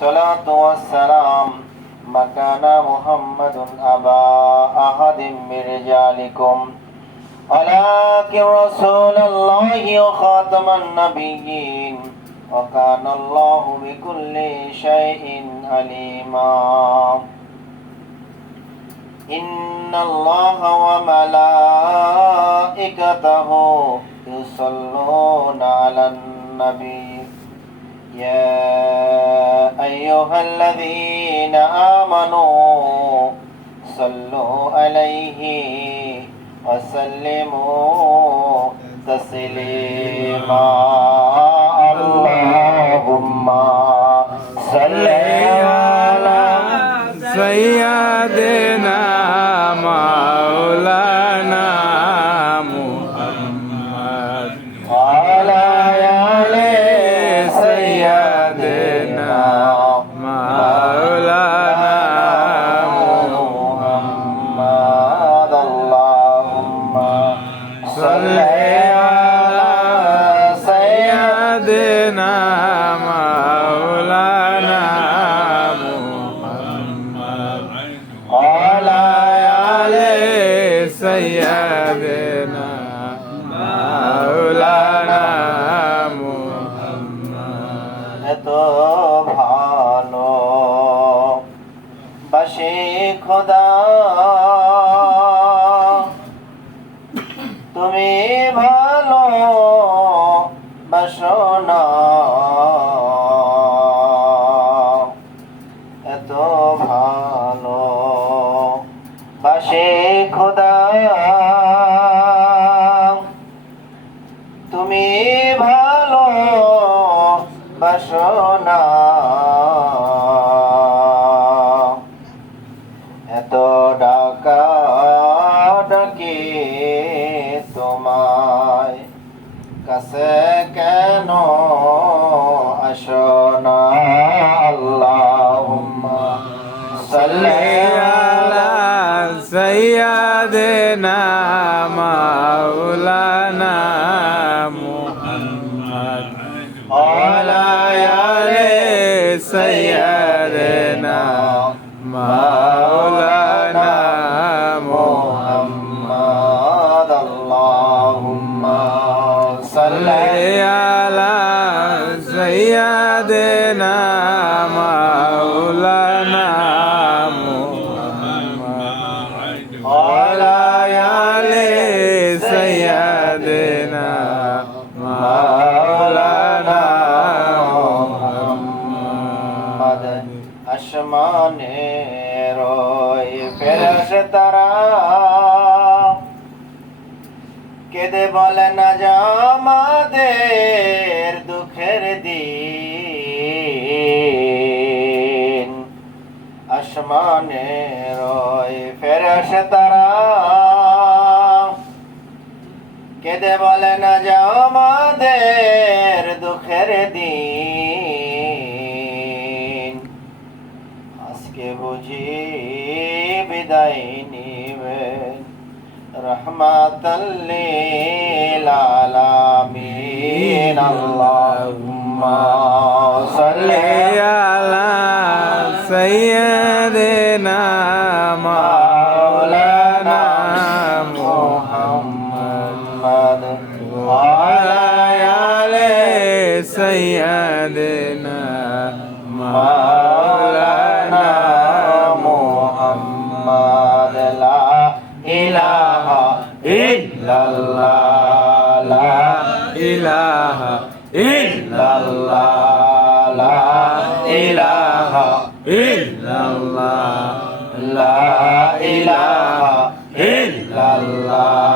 الصلاة والسلام ما كان محمد أبا أحد من رجالكم ولكن رسول الله وخاتم النبيين وكان الله بكل شيء عليما إن الله وملائكته يصلون على النبي يا أيها الذين آمنوا صلوا عليه وسلموا تسليما اللهم صل على سيدنا مولانا محمد وعلى آل سيدنا مولانا محمد اللهم صل على سيدنا مولانا محمد وعلى آل سيدنا مولانا محمد এত ভালো বাসে খোদা তুমি ভালো বাসো না এত ভালো বাসে খোদা তুমি ভালো বাসো না এত ডাকা ডাকি তোমায় কাছে কেন আসো না আল্লাহুম্মা সাল্লি আলা سيدنا مولانا محمد وعلى آل سيدنا مولانا محمد اللهم صل على سيدنا مولانا محمد وعلى آل سيدنا مولانا محمد আসমানের ওই ফেরেশতারা কেঁদে বলে না যে আমাদের দুঃখের দিন আসমানের ওই ফেরেশতারা কেঁদে বলে না যে আমাদের দুঃখের দিন আজকে বুঝি বিদায় নিবেন রহমাতাল লিল আলামিন আল্লাহুম্মা সাল্লি على سيدنا مولانا محمد وعلى آل سيدنا مولانا محمد لا إله إلا الله لا إله إلا الله لا إله إلا الله لا إله إلا الله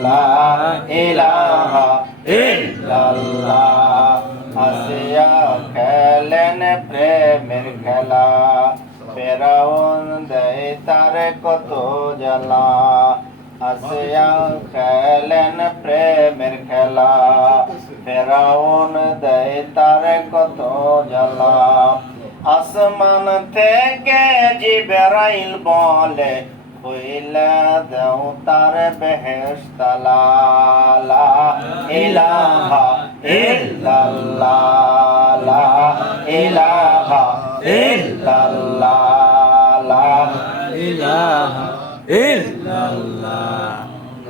لا إله إلا الله আসিয়া খেলেন প্রেমের খেলা ফেরাউন দেয় তার কত জ্বালা আসিয়া খেলেন প্রেমের খেলা ফেরাউন দেয় তার কত জ্বালা আসমান থেকে জিবরাইল বলে খুইলা দাও তার বেহেশত লা ইলাহা ইল্লাল্লাহ লা ইলাহা ইল্লাল্লাহ লা ইলাহা ইল্লাল্লাহ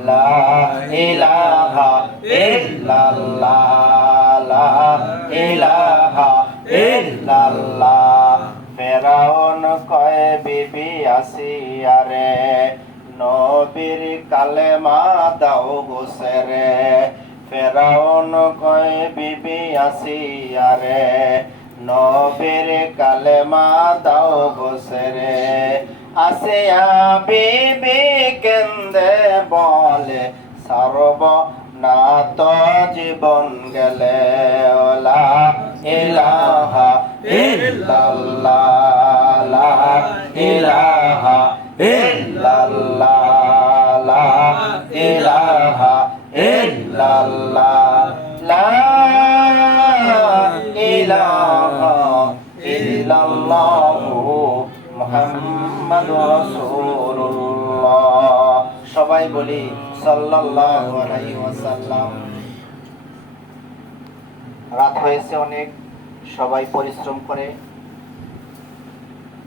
লা ইলাহা ইল্লাল্লাহ লা ইলাহা ইল্লাল্লাহ ফেরাউন কয় বিবি আসিয়া রে নবীর কালেমা দাও গোসরে ফেরাউন কয় বিবি আসিয়া রে নবীর কালেমা দাও গোসরে আসিয়া বিবি কেন্দে বলে সর্ব না তো জীবন গেলে লা ইলাহা ইল্লাল্লাহ লা ইলাহা ইল্লাল্লাহ লা ইলাহা ইল্লাল্লাহ লা ইলাহা ইল্লাল্লাহ মুহাম্মাদুর রাসূলুল্লাহ। সবাই বলি সাল্লাল্লাহু আলাইহি ওয়াসাল্লাম। রাত হয়েছে অনেক, সবাই পরিশ্রম করে,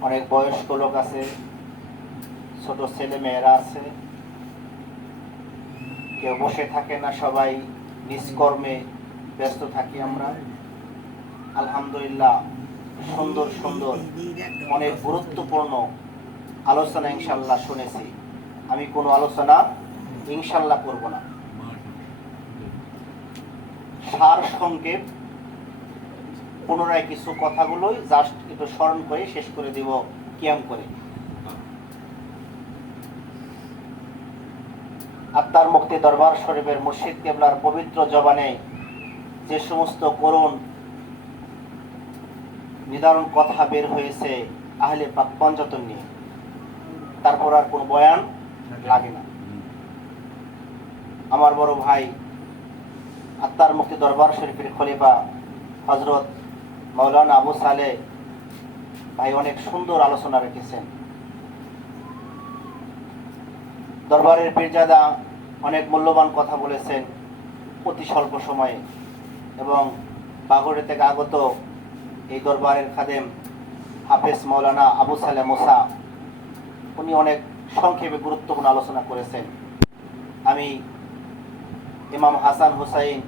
অনেক বয়স্ক লোক আছে, ছোট ছেলে মেয়েরা আছে, কেউ বসে থাকে না, সবাই নিষ্কর্মে ব্যস্ত থাকি আমরা। আলহামদুলিল্লাহ সুন্দর সুন্দর অনেক গুরুত্বপূর্ণ আলোচনা ইনশাল্লাহ শুনেছি। আমি কোনো আলোচনা ইনশাল্লাহ করব না, সার সংক্ষেপ পুনরায় কিছু কথাগুলোই জাস্ট একটু স্মরণ করে শেষ করে দিব কিয়াম করে। আত্মার মুক্তি দরবার শরীফের মুর্শিদ কেবলার পবিত্র জবানে যে সমস্ত করুণ নিদারুণ কথা বের হয়েছে আহলে পাক পঞ্চতন নিয়ে, তারপর আর কোনো বয়ান লাগে না। আমার বড় ভাই আত্মার মুক্তি দরবার শরীফের খলিফা হযরত মাওলানা আবু সালেহ ভাই অনেক সুন্দর আলোচনা রেখেছেন। দরবারের পীরজাদা অনেক মূল্যবান কথা বলেছেন অতি স্বল্প সময়ে, এবং বাগড়ে থেকে আগত এই দরবারের খাদেম হাফেজ মাওলানা আবু সালেহ মুসা উনি অনেক সংক্ষেপে গুরুত্বপূর্ণ আলোচনা করেছেন। আমি ইমাম হাসান হুসাইন,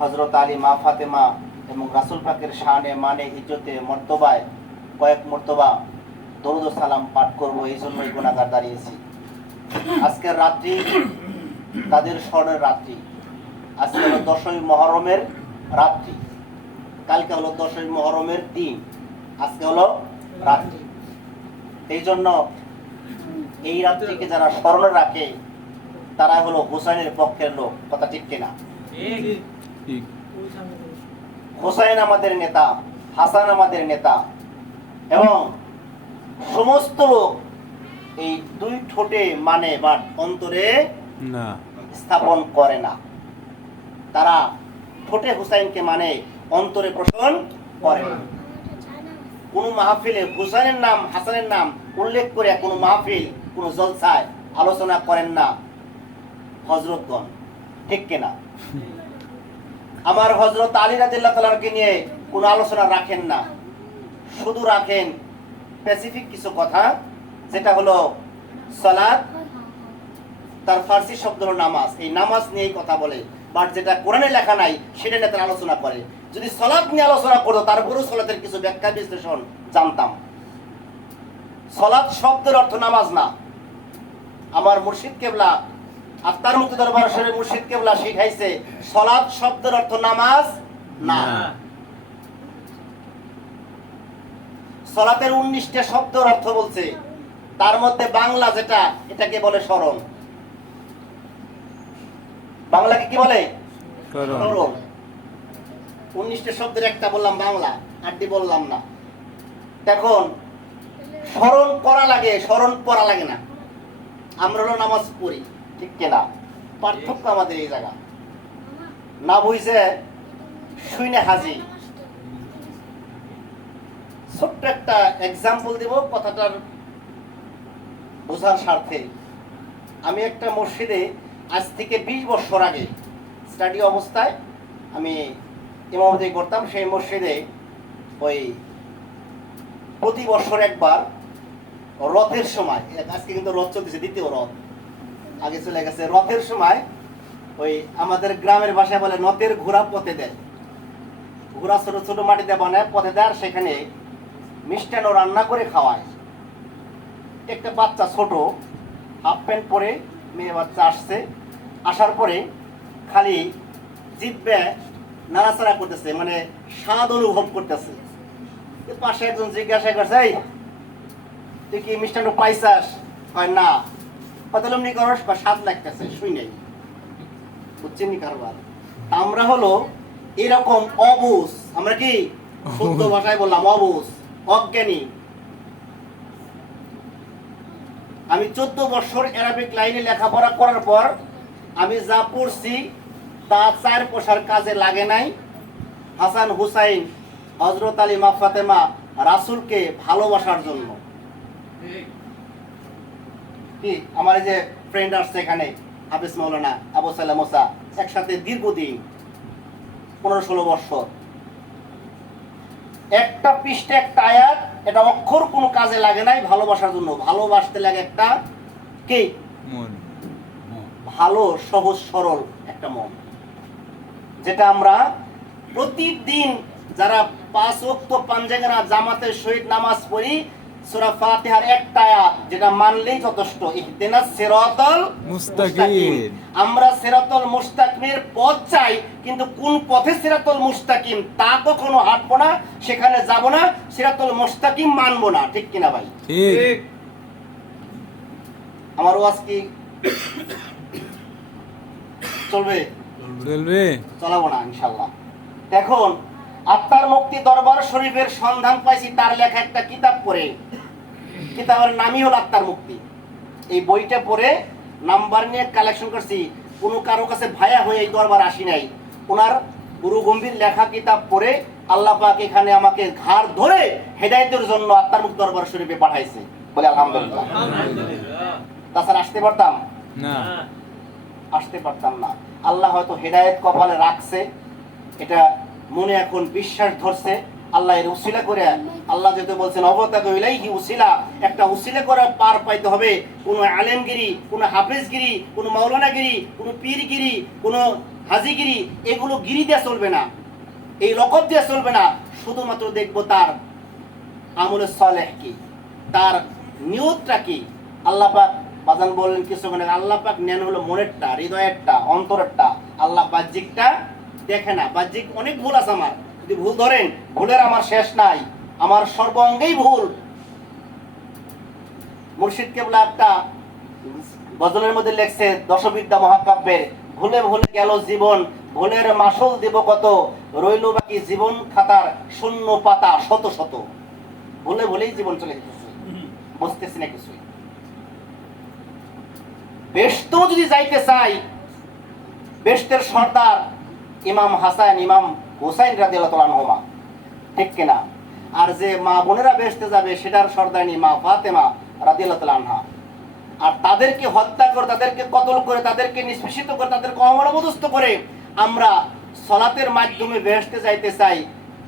হযরত আলী, মা ফাতেমা এবং রাসূল পাকের শানে মানে ইজ্জতে মর্তবায় কয়েক মর্তবা দরুদ ও সালাম পাঠ করব, এই জন্যই গুনাহগার দাঁড়িয়েছি। আজকের রাত্রি তাদের স্মরণের রাত্রি। আজকে হলো 10ই মুহররমের রাত্রি, কালকে হলো 10ই মুহররমের দিন, আজকে হলো রাত্রি। এই জন্য এই রাত্রিকে যারা স্মরণে রাখে তারা হলো হুসাইনের পক্ষের লোক। কথা ঠিক কিনা? হুসাইন আমাদের নেতা, হাসান আমাদের নেতা, এবং সমস্ত লোক এই দুই ঠোঁটে মানে বাট অন্তরে না স্থাপন করে না। তারা ঠোঁটে হুসাইনকে মানে অন্তরে পোষণ করে না। কোন মাহফিলে হুসাইনের নাম, হাসানের নাম উল্লেখ করে কোন মাহফিল, কোন জলসায় আলোচনা করেন না হযরতগণ, ঠিক কিনা? আমার হযরত আলী রাদিয়াল্লাহু তাআলাকে নিয়ে কোন আলোচনা রাখেন না, শুধু রাখেন স্পেসিফিক কিছু কথা, যেটা হলো সালাত, তার ফার্সি শব্দ হলো নামাজ। এই নামাজ নিয়ে কথা বলে, বাট যেটা কোরআনে লেখা নাই সেটা নিয়ে তারা আলোচনা করে। যদি সালাত নিয়ে আলোচনা করতো তারপরেও সালাতের কিছু ব্যাখ্যা বিশ্লেষণ জানতাম। সালাত শব্দের অর্থ নামাজ না। আমার মুর্শিদ কেবলা, আত্মার মুক্তি দরবার শরীফ মুর্শিদ কেবলা শিখাইছে সালাত শব্দের অর্থ নামাজ না। সালাতের 19টা শব্দের অর্থ বলছে, তার মধ্যে বাংলা যেটা, এটাকে বলে স্মরণ। বাংলাকে কি বলে? স্মরণ। 19টা শব্দের একটা বললাম বাংলা, 8টি বললাম না। এখন স্মরণ করা লাগে, স্মরণ করা লাগে না। আমরা হলো নামাজ পড়ি, ঠিক কিনা? পার্থক্য আমাদের এই জায়গা। না বুঝে শুইনে হাজি। ছোট্ট একটা এক্সাম্পল দিব কথাটার বোঝার স্বার্থে। আমি একটা মসজিদে আজ থেকে 20 বছর আগে স্টাডি অবস্থায় আমি ইমামতি করতাম। সেই মসজিদে ওই প্রতি বছর একবার রথের সময়, আজকে কিন্তু রথ চলতেছে, দ্বিতীয় রথ আগে চলে গেছে, রথের সময় ওই আমাদের গ্রামের ভাষায় বলে নথের ঘোড়া পথে দেয়, ঘোড়া ছোট ছোট মাটিতে বানায় পথে দেয়, আর সেখানে মিষ্টান্ন রান্না করে খাওয়ায়। একটা বাচ্চা ছোট হাফ প্যান্ট পরে মেয়ে বাচ্চা আসছে, আসার পরে খালি জিভে নাড়াচাড়া করতেছে, মানে স্বাদ অনুভব করতেছে। পাশে একজন জিজ্ঞাসা করছে, এই তুই কি মিষ্টান্ন পাইছাস? হয় না। কতলমনি করস? স্বাদ লাগতেছে, শুই নেই। বুঝছেন নি কারবার? আমরা হলো এরকম অবুঝ, আমরা কি শুদ্ধ ভাষায় বললাম অবুঝ, অজ্ঞানী। আমি 14 বছর অ্যারাবিক লাইনে লেখাপড়া করার পর আমি যা পড়ছি তা 4 পয়সার কাজে লাগে নাই। হাসান হুসাইন, হযরত আলী, মা ফাতেমা, রাসূলকে ভালোবাসার জন্য। কি আমার এই যে ফ্রেন্ড আসছে এখানে, হাফেজ মাওলানা আবু সালাম মোসা, একসাথে দীর্ঘদিন 15-16 বছর, একটা পৃষ্ঠা একটা আয়াত, এটা অক্ষর কোনো কাজে লাগে নাই, ভালোবাসার জন্য। ভালোবাসতে লাগে একটা কি মন। ভালো সহজ সরল একটা মন, যেটা আমরা প্রতিদিন যারা 5 ওয়াক্ত পাঞ্জাগানা জামাতের সহিত নামাজ পড়ি, সূরা ফাতিহার একটা আয়াত যেটা মানলেই যথেষ্ট, ইহদিনাস সিরাতাল মুস্তাকিম। আমরা সিরাতাল মুস্তাকিমের পথ চাই, কিন্তু কোন পথে সিরাতাল মুস্তাকিম তা কখনো হাঁটবো না, সেখানে যাব না, সিরাতাল মুস্তাকিম মানবো না। ঠিক কিনা ভাই? ঠিক। আমার ওয়াজ কি চলবে? চলবে। চলাবো না ইনশাআল্লাহ। এখন আত্মার মুক্তি দরবার শরীফের সন্ধান পাইছি তার লেখা একটা কিতাব পড়ে। কিতাবের নামই হলো আত্মার মুক্তি। এই বইটা পড়ে নাম্বার নিয়ে কালেকশন করছি। কোনো কারো কাছে ভায়া হয়ে এই দরবার আসি নাই। ওনার গুরু গম্ভীর লেখা কিতাব পড়ে আল্লাহ পাক এখানে আমাকে ঘাড় ধরে হেদায়েতের জন্য আত্মার মুক্তি দরবার শরীফে পাঠাইছে। বলে আলহামদুলিল্লাহ। তাছাড়া আসতে পারতাম না, আসতে পারতাম না। আল্লাহ হয়তো হেদায়েত কপালে রাখছে, এটা মনে এখন বিশ্বাস ধরছে। আল্লাহ এর উসিলা করে, আল্লাহ যেহেতু বলছেন অবতাগু ইলাইহি উসিলা, একটা উসিলা করে পার পাইতে হবে। কোনো আলেমগিরি, কোনো হাফেজগিরি, কোনো মাওলানাগিরি, কোনো পীরগিরি, কোনো হাজিগিরি, এগুলো গিরি দিয়ে চলবে না, এই লকব দিয়ে চলবে না। শুধুমাত্র দেখবো তার আমলে সালেহ কি, তার নিয়তটা কি। আল্লাহ পাক বাজান বললেন কিছুক্ষণ আগে, আল্লাহ পাক নেন হলো মনেরটা, হৃদয়েরটা, অন্তরেরটা। আল্লাহ বাহ্যিকটা দেখে না। বাহ্যিক অনেক ভুল আছে আমার, যদি ভুল ধরেন, ভুলের আমার শেষ নাই, আমার সর্ব অঙ্গেই ভুল। মুর্শিদ কেবলা একটা গজলের মধ্যে লেখছে দশবিদ্যা মহাকাব্যের, ভুলে ভুলে গেল জীবন, ভুলের মাসুল দিব কত, রইল বাকি জীবন খাতার শূন্য পাতা শত শত। ভুলে ভুলেই জীবন চলে যেতেছে, বুঝতেছি না কিছুই। বেহেশতে যদি যাইতে চাই, বেহেশতের সর্দার ইমাম হাসান, ইমাম হুসাইন রাদিয়াল্লাহু তাআলা আনহুমা, ঠিক কিনা? আর যে মা বোনেরা বেহেশতে যাবে সেটার সর্দারনি মা ফাতেমা রাদিয়াল্লাহু তাআলা আনহা। আর তাদেরকে হত্যা করে, তাদেরকে কতল করে, তাদেরকে নিষ্পেষিত করে, তাদেরকে অমরবদস্ত করে আমরা সালাতের মাধ্যমে বেহেশতে যাইতে চাই।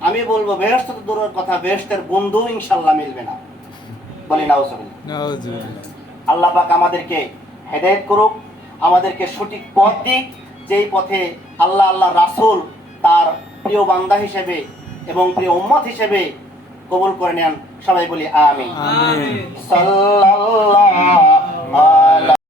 আমি বলবো বেহেশত তো দূরের কথা, বেহেশতের বন্ধু ইনশাআল্লাহ মিলবে না। বলি নাউজুবিল্লাহ। নাউজুবিল্লাহ। আল্লাহ পাক আমাদেরকে হেদায়েত করুক, আমাদেরকে সঠিক পথ দিক, যেই পথে আল্লাহ, আল্লাহ রাসূল তার প্রিয় বান্দা হিসেবে এবং প্রিয় উম্মত হিসেবে কবুল করে নেন। সবাই বলি আমিন। আমিন। সাল্লাল্লাহু